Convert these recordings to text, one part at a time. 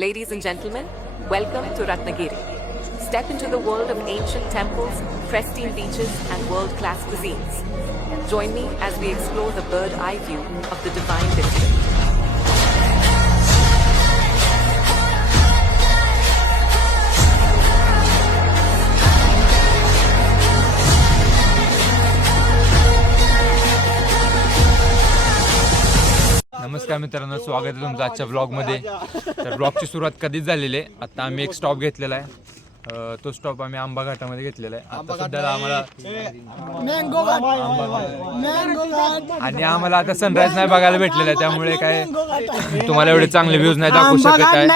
Ladies and gentlemen, welcome to Ratnagiri. Step into the world of ancient temples, pristine beaches, and world-class cuisines. Join me as we explore the bird-eye view of the divine district. नमस्कार मित्रांनो, स्वागत आहे तुमचं आजच्या ब्लॉगमध्ये. तर ब्लॉगची सुरुवात कधीच झालेली आहे. आता आम्ही एक स्टॉप घेतलेला आहे. तो स्टॉप आम्ही आंबा घाटामध्ये घेतलेला आहे. आता सध्याला आम्हाला आणि आम्हाला आता सनराईज नाही बघायला भेटलेला आहे, त्यामुळे काय तुम्हाला एवढे चांगले व्ह्यूज नाही दाखवू शकत आहे.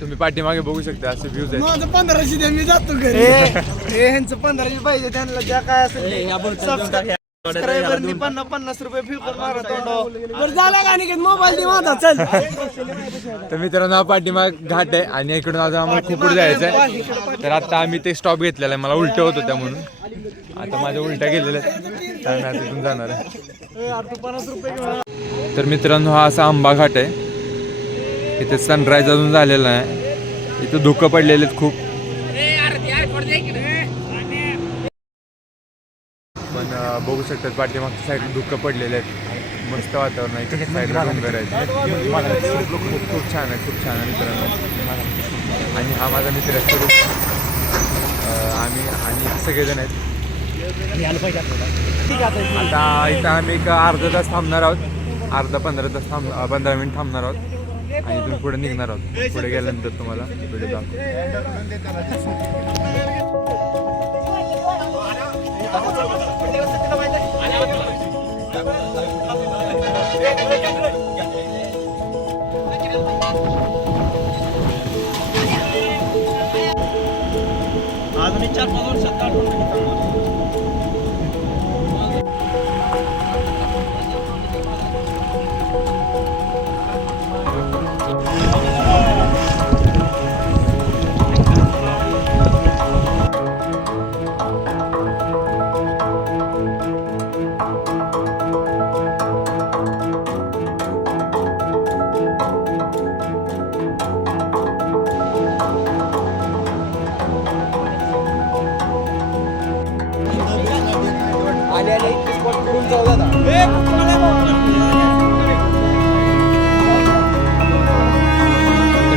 तुम्ही पाठीमागे बघू शकता असे व्ह्यूज आहेत. माझं 1500 दे, मी जातो घरी. ह्यांचं 1500 पाहिजे, त्यांना द्या काय असेल सबस्क्रायबरनी 50 रुपये फिकून मारा तोंडावर. झाला का नाही मोबाईल दे माझा, चल. तर मित्रांनो, हा पाठीमाग घाट आहे आणि इकडून आता आम्हाला खूप पुढे जायचं आहे. तर आता आम्ही ते स्टॉप घेतलेला आहे. मला उलट होत होत्या म्हणून आता माझ्या उलट्या गेलेल्या आहेत, तर तिथून जाणार आहे. तर मित्रांनो, हा असा आंबा घाट आहे. इथे सनराईज अजून झालेला आहे. इथे धुकं पडलेले आहेत खूप, पण बघू शकतात पाठीमागच्या साईड धुकं पडलेले आहेत. मस्त वातावरण आहे. इकडे साईडला डोंगर आहे. खूप छान आहे, खूप छान आहे मित्रांनो. आणि हा माझा मित्र आहे स्वरूप. आम्ही आणि सगळेजण आहेत. आता इथं आम्ही एक अर्धा तास थांबणार आहोत. 15 मिनिट थांबणार आहोत आणि इथून पुढे निघणार आहोत. पुढे गेल्यानंतर तुम्हाला व्हिडिओ दाखवतो. अजून 4-5 वर्षात आठवण.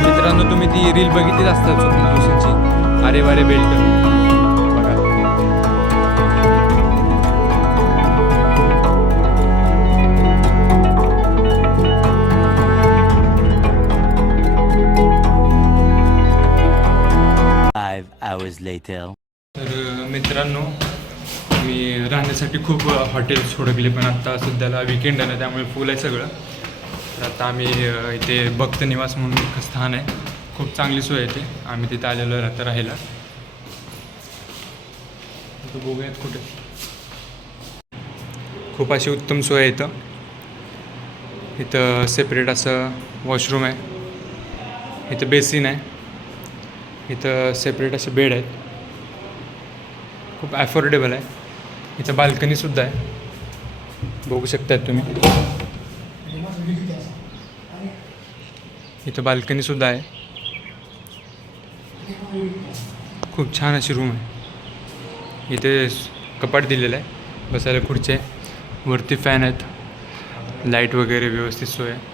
मित्रांनो, तुम्ही ती रील बघितलीच असतात जोशींची, अरे वारे बेल्ट बघा. तर मित्रांनो, मी राहण्यासाठी खूप हॉटेल्स हुडकले, पण आता सध्याला विकेंड आहे ना, त्यामुळे फुल आहे सगळं. तर आता आम्ही इथे भक्त निवास म्हणून एक स्थान आहे. खूप चांगली सोय आहे ते. आम्ही तिथे आलेलो आहे आता राहायला. इथं बघूयात कुठे खूप अशी उत्तम सोय आहे इथं. इथं सेपरेट असं वॉशरूम आहे. इथं बेसिन आहे. इथं सेपरेट असे बेड आहेत. खूप ॲफोर्डेबल आहे. इथं बाल्कनीसुद्धा आहे, बघू शकतात तुम्ही. इथं बाल्कनीसुद्धा आहे. खूप छान अशी रूम आहे. इथे कपाट दिलेलं आहे, बसायला खुर्ची आहे, वरती फॅन आहेत, लाईट वगैरे व्यवस्थित सोय आहे.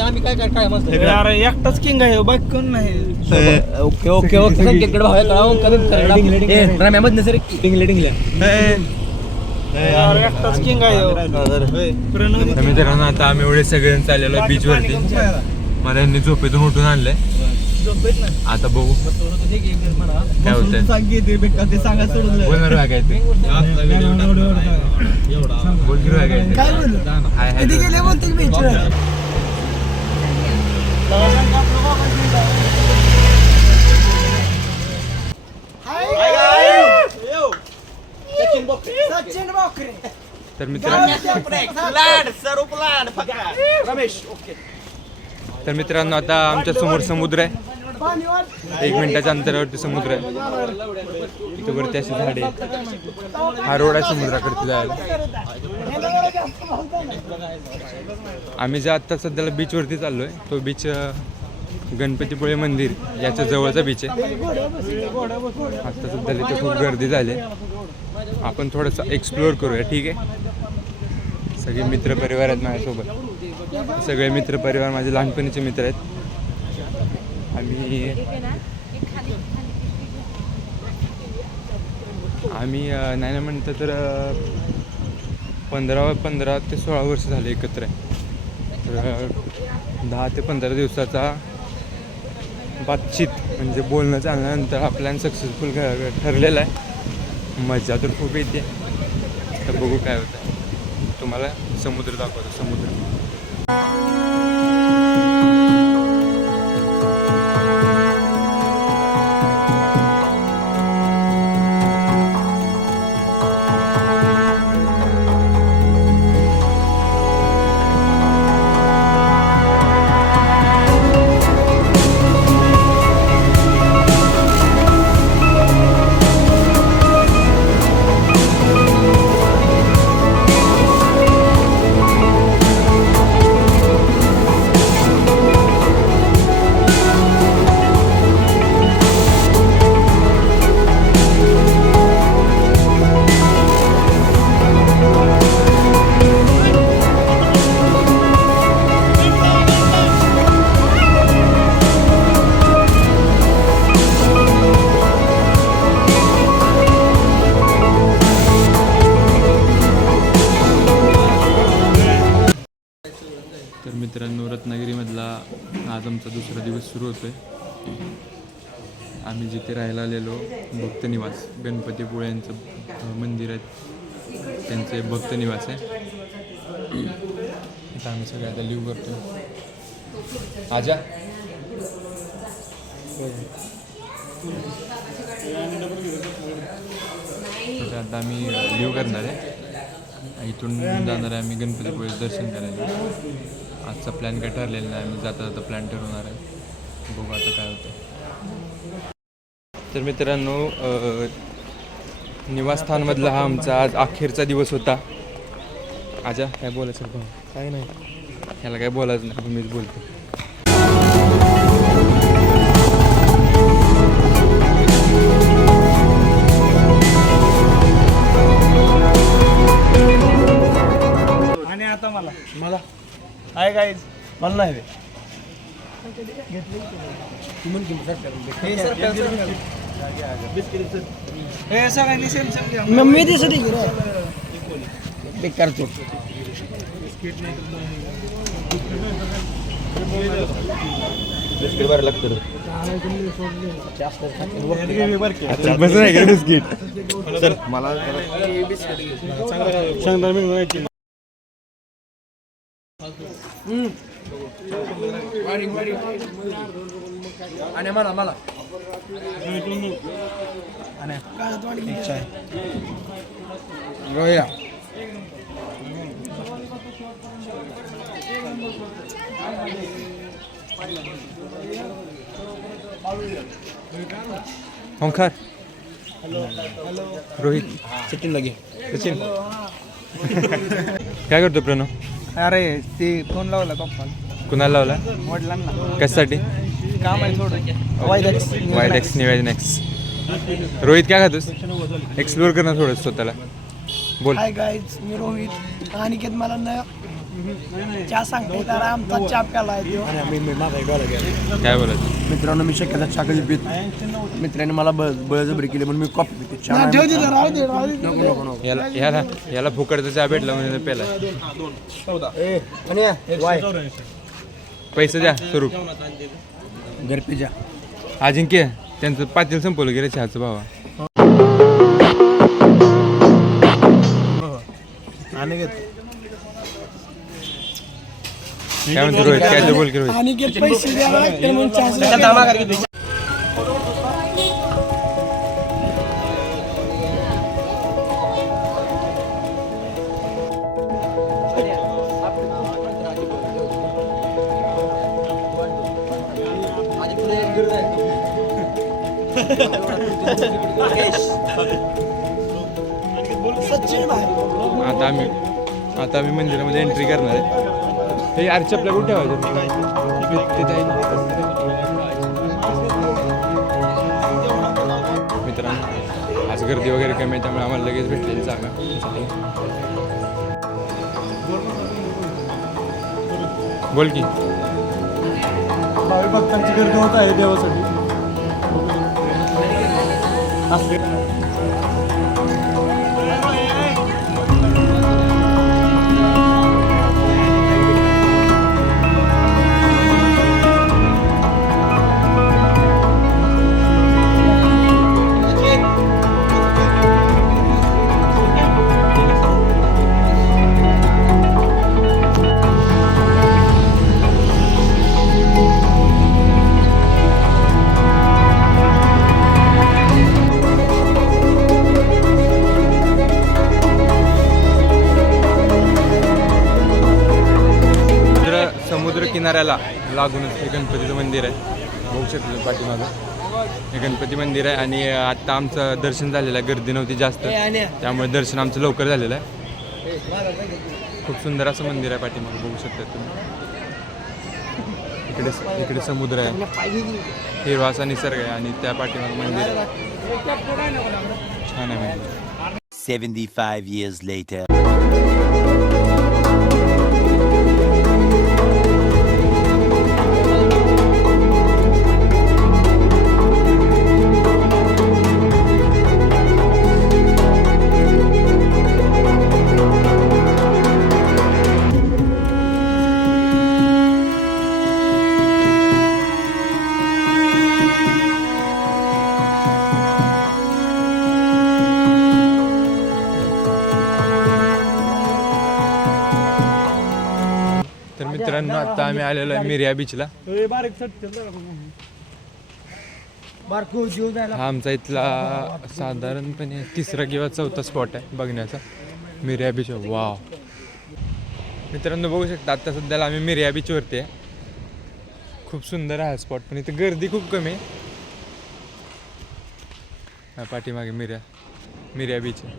आम्ही काय मस्त एकटाच किंग आहे, बाकी कोण नाही. Okay okay okay. संकेतकडे भाव एकटाच किंग आहे तर मित्रांनो आता आम्ही एवढे सगळेजण चाललेलो बीच वरती. मला यांनी झोपेतून उठून आणलंय. आता बघू काय होतंय. बोलणार काय ते बोल की काय ते. काय बोलू हाय हाय कधी गेले बोलतो बीच सचिन बोकरे तर मित्रांनो रमेश ओके तर मित्रांनो आता आमच्या समोर समुद्र आहे. 1 मिनिटाच्या अंतरावरती समुद्र आहे. इथं वरती अशी झाडे आहेत. हा रोड आहे समुद्राकडे जायला. आम्ही जे आत्ता सध्याला बीचवरती चाललोय तो बीच गणपतीपुळे मंदिर याच्या जवळचा बीच आहे. आत्ता सध्याला इथे खूप गर्दी झाली. आपण थोडंसं एक्सप्लोअर करूया. ठीक आहे. सगळे मित्रपरिवार आहेत माझ्यासोबत. सगळे मित्रपरिवार माझे लहानपणीचे मित्र आहेत. आम्ही नाही म्हणतं तर 15 ते 16 वर्ष झाले एकत्र आहे. तर 10 ते 15 दिवसाचा बातचीत म्हणजे बोलणं चालल्यानंतर हा प्लॅन सक्सेसफुल ठरलेला आहे. मजा तर खूप येते. तर बघू काय होतं. तुम्हाला समुद्र दाखवतो. समुद्र तर मित्रांनो रत्नागिरीमधला आज आमचा दुसरा दिवस सुरू होतो आहे. आम्ही जिथे राहायला आलेलो भक्त निवास गणपतीपुळ्यांचं मंदिर आहे त्यांचे भक्त निवास आहे. इथं आम्ही सगळे आता लिव्ह करतो. आजा तर आता आम्ही लिव्ह करणार आहे. इथून जाणार आहे आम्ही गणपतीपुळे दर्शन करायला. आजचा प्लॅन काय ठरलेला नाही. आम्ही जाता जाता प्लॅन ठरवणार आहे. बघू आता काय होतं. तर मित्रांनो निवासस्थानमधला हा आमचा आज अखेरचा दिवस होता. आजा काय बोलायचं भाऊ? काय नाही ह्याला काय बोलायचं नाही. मीच बोलतो. आणि आता मला आहे गाईज मला नाही हे सगळ्यांनी सेम सेम घ्या. मी दिसत बेकार तो बिस्किट बरं लागतं बसून आहे का बिस्किट? चल मला सांगता मी आणि मला रोया ओंकार रोहित सचिन लगे सचिन काय करतो प्रणव? अरे ते फोन लावला पप्पाला. कुणाला लावला? वडिलांना कशासाठी? काम आहे थोडं वायडेक्स निवेजनेक्स. रोहित काय खातोस? एक्सप्लोर करणं थोडं स्वतःला बोल. हाय गाईज मी रोहित. अनिकेत मला चहा सांगते तर आमचा चहा प्याला आहे त्यो. काय बोलायचं? मित्रांनो मी शक्यता चहा कधी पित मित्रांनी मला बळजबरी केली म्हणून मी कॉफी पिते चहा नाही, नाही ठेव तिथं, राहू दे, राहू दे. नको नको नको याला फुकटचा चहा भेटला म्हणजे पेला. पैसे द्या स्वरूप. घर पे जा अजिंक्य त्यांचं पातेल संपवलं गेलं चहाचं भावा. काय म्हणतो रोहित? काय तर बोल की रोहित. आणि पैसे द्यायला लागते म्हणून चहा सचिन भाई. आता आम्ही मंदिरामध्ये एंट्री करणार आहे. हे यार चपल्या कुठे ठेवायचं? मित्रांनो आज गर्दी वगैरे कमी आहे त्यामुळे आम्हाला लगेच भेटलेली जागा. बोल की. भावी भक्तांची गर्दी होत आहे देवासाठी. समुद्र किनाऱ्याला लागूनच हे गणपतीचं मंदिर आहे. बघू शकतो पाठीमागं हे गणपती मंदिर आहे. आणि आत्ता आमचं दर्शन झालेलं आहे. गर्दी नव्हती जास्त त्यामुळे दर्शन आमचं लवकर झालेलं आहे. खूप सुंदर असं मंदिर आहे पाठीमागं बघू शकता तुम्ही. इकडे समुद्र आहे, हिरवा असा निसर्ग आहे आणि त्या पाठीमागं मंदिर आहे. छान आहे मंदिर. 75 years later. तर मित्रांनो आता आम्ही आलेलो आहे मिरिया बीचला. हा आमचा इथला साधारणपणे तिसरा किंवा चौथा स्पॉट आहे बघण्याचा मिरिया बीच. वाव मित्रांनो बघू शकता आता सध्याला आम्ही मिरिया बीचवरती आहे. खूप सुंदर आहे स्पॉट पण इथं गर्दी खूप कमी आहे. पाठीमागे मिरिया बीच आहे.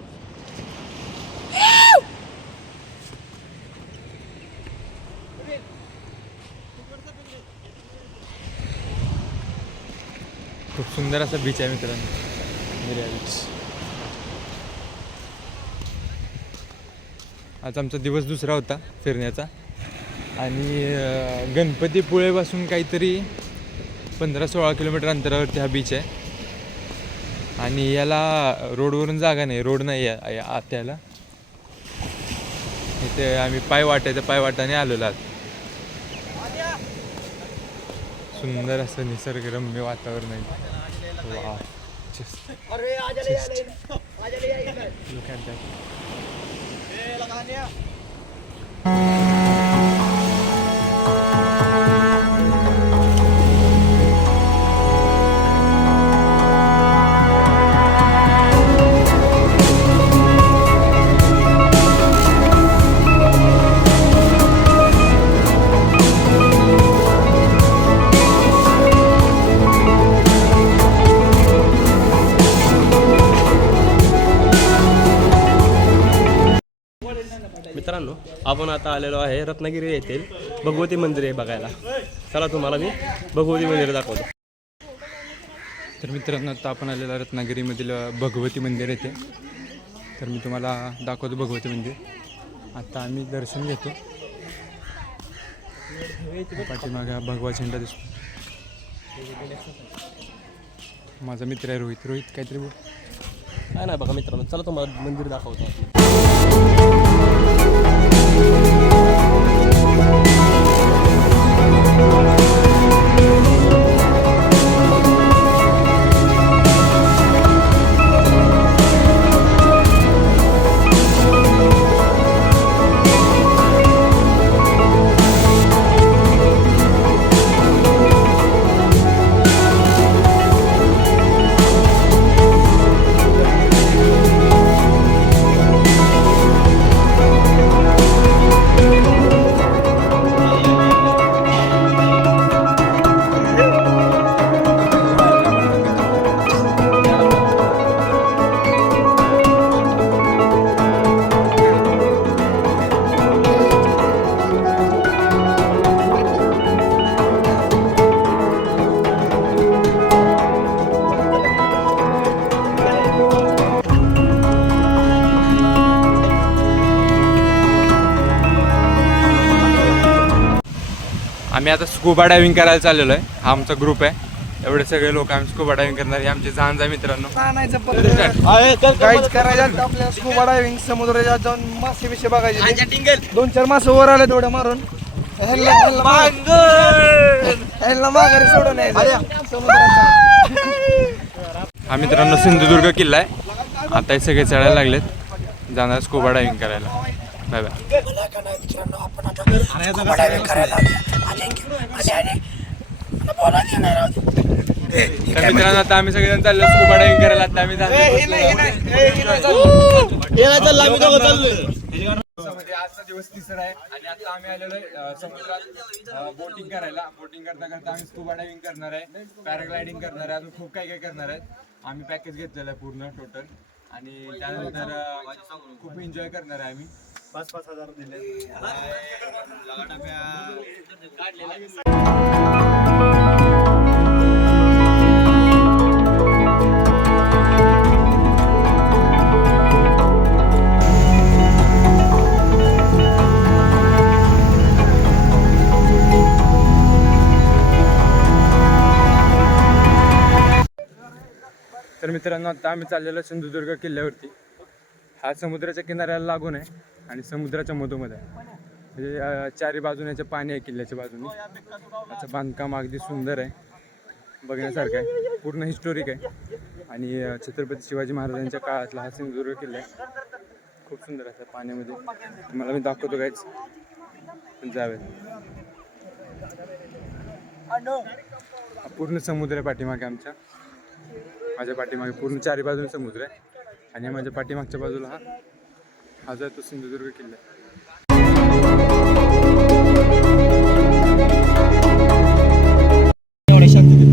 खूप सुंदर असा बीच आहे मित्रांनो मिरिया बीच. आज आमचा दिवस दुसरा होता फिरण्याचा आणि गणपतीपुळेपासून काहीतरी 15-16 किलोमीटर अंतरावरती हा बीच आहे. आणि याला रोडवरून जागा नाही, रोड नाही आहे आत याला. इथे आम्ही पायवाटाने आलेलो आहोत. सुंदर असं निसर्गरम्य वातावरण आहे. Wow Look at that. मित्रांनो आपण आता आलेलो आहे रत्नागिरी येथील भगवती मंदिर आहे बघायला. चला तुम्हाला मी भगवती मंदिर दाखवतो. तर मित्रांनो आता आपण आलेला रत्नागिरीमधील भगवती मंदिर येथे. तर मी तुम्हाला दाखवतो भगवती मंदिर. आता आम्ही दर्शन घेतो पाठीमागे हा भगवा झेंडा दिसतो. माझा मित्र आहे रोहित काहीतरी बोल. काय नाही बघा मित्रांनो, चला तुम्हाला मंदिर दाखवतो. आम्ही आता स्कुबा डायव्हिंग करायला चाललेलो आहे. हा आमचा ग्रुप आहे. एवढे सगळे लोक आम्ही स्कुबा डायव्हिंग करणार. हे आमचे जाणजा मित्रांनो. गाईड करायचं आपल्याला स्कुबा डायव्हिंग समुद्रात जाऊन मासे बिशे बघायचे. 2-4 मासे वर आले तेवढ्या मारून ह्यांना माघारी सोडून हा मित्रांनो सिंधुदुर्ग किल्ला आहे. आता हे सगळे चढायला लागलेत. जाणार स्कुबा डायव्हिंग करायला. Bye bye. तर मित्रांनो आता आम्ही सगळेजण चाललो स्कुबा डायव्हिंग करायला. आता आम्ही आजचा दिवस तिसरा आहे आणि आता आम्ही आलेलो आहे समुद्रात बोटिंग करायला. बोटिंग करता करता आम्ही स्कुबा डायव्हिंग करणार आहे, पॅराग्लायडिंग करणार आहे, अजून खूप काही काही करणार आहेत. आम्ही पॅकेज घेतलेलं आहे पूर्ण टोटल आणि त्यानंतर खूप एन्जॉय करणार आहे आम्ही. 5,000 दिले. तर मित्रांनो आता आम्ही चाललेलो सिंधुदुर्ग किल्ल्यावरती. हा समुद्राच्या किनाऱ्याला लागून आहे आणि समुद्राच्या मधोमध आहे. म्हणजे चारी बाजूने पाणी आहे किल्ल्याच्या बाजूने. त्याचं बांधकाम अगदी सुंदर आहे, बघण्यासारखं आहे, पूर्ण हिस्टोरिक आहे आणि छत्रपती शिवाजी महाराजांच्या काळातला हा सिंधुदुर्ग किल्ला आहे. खूप सुंदर आहे पाण्यामध्ये. तुम्हाला मी दाखवतो काहीच जावेत. पूर्ण समुद्र आहे पाठीमागे आमच्या. माझ्या पाठीमागे पूर्ण चारी बाजूने समुद्र आहे आणि माझ्या पाठीमागच्या बाजूला हा जो आहे तो सिंधुदुर्ग किल्ला आहे.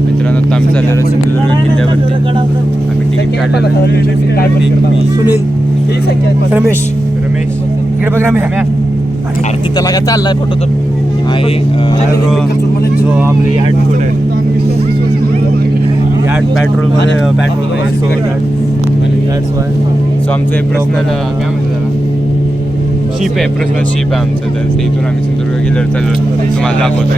मित्रांनो आता आम्ही चाललेलो सिंधुदुर्ग किल्ल्यावरती. आम्ही तिकीट काढलेलं आहे. सुनील, रमेश इकडे बघ. अरे तिथं लागा चाललाय फोटो तर आहे जो आपले यार्ड कोड आहे. यार्ड पेट्रोल सो आमचं पर्सनल काय म्हणतो त्याला शिप आहे. पर्सनल शिप आहे आमचं. तर इथून आम्ही सिंधुदुर्ग किल्ल्यावर चाललो. तुम्हाला दाखवतो.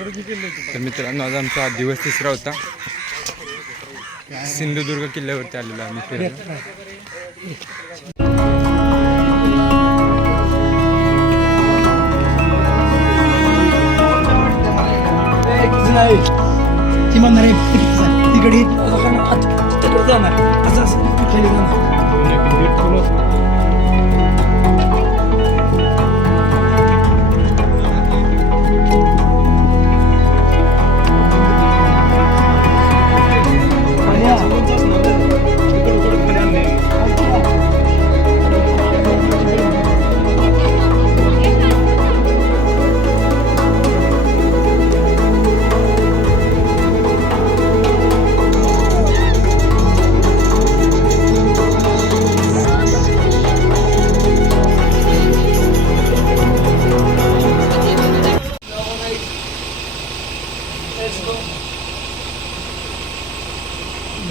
तर मित्रांनो आज आमचा दिवस तिसरा होता. सिंधुदुर्ग किल्ल्यावरती आलेलो आम्ही फिरायला. तिकडे जाणार असं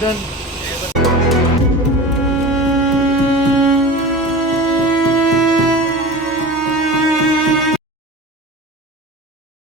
Done.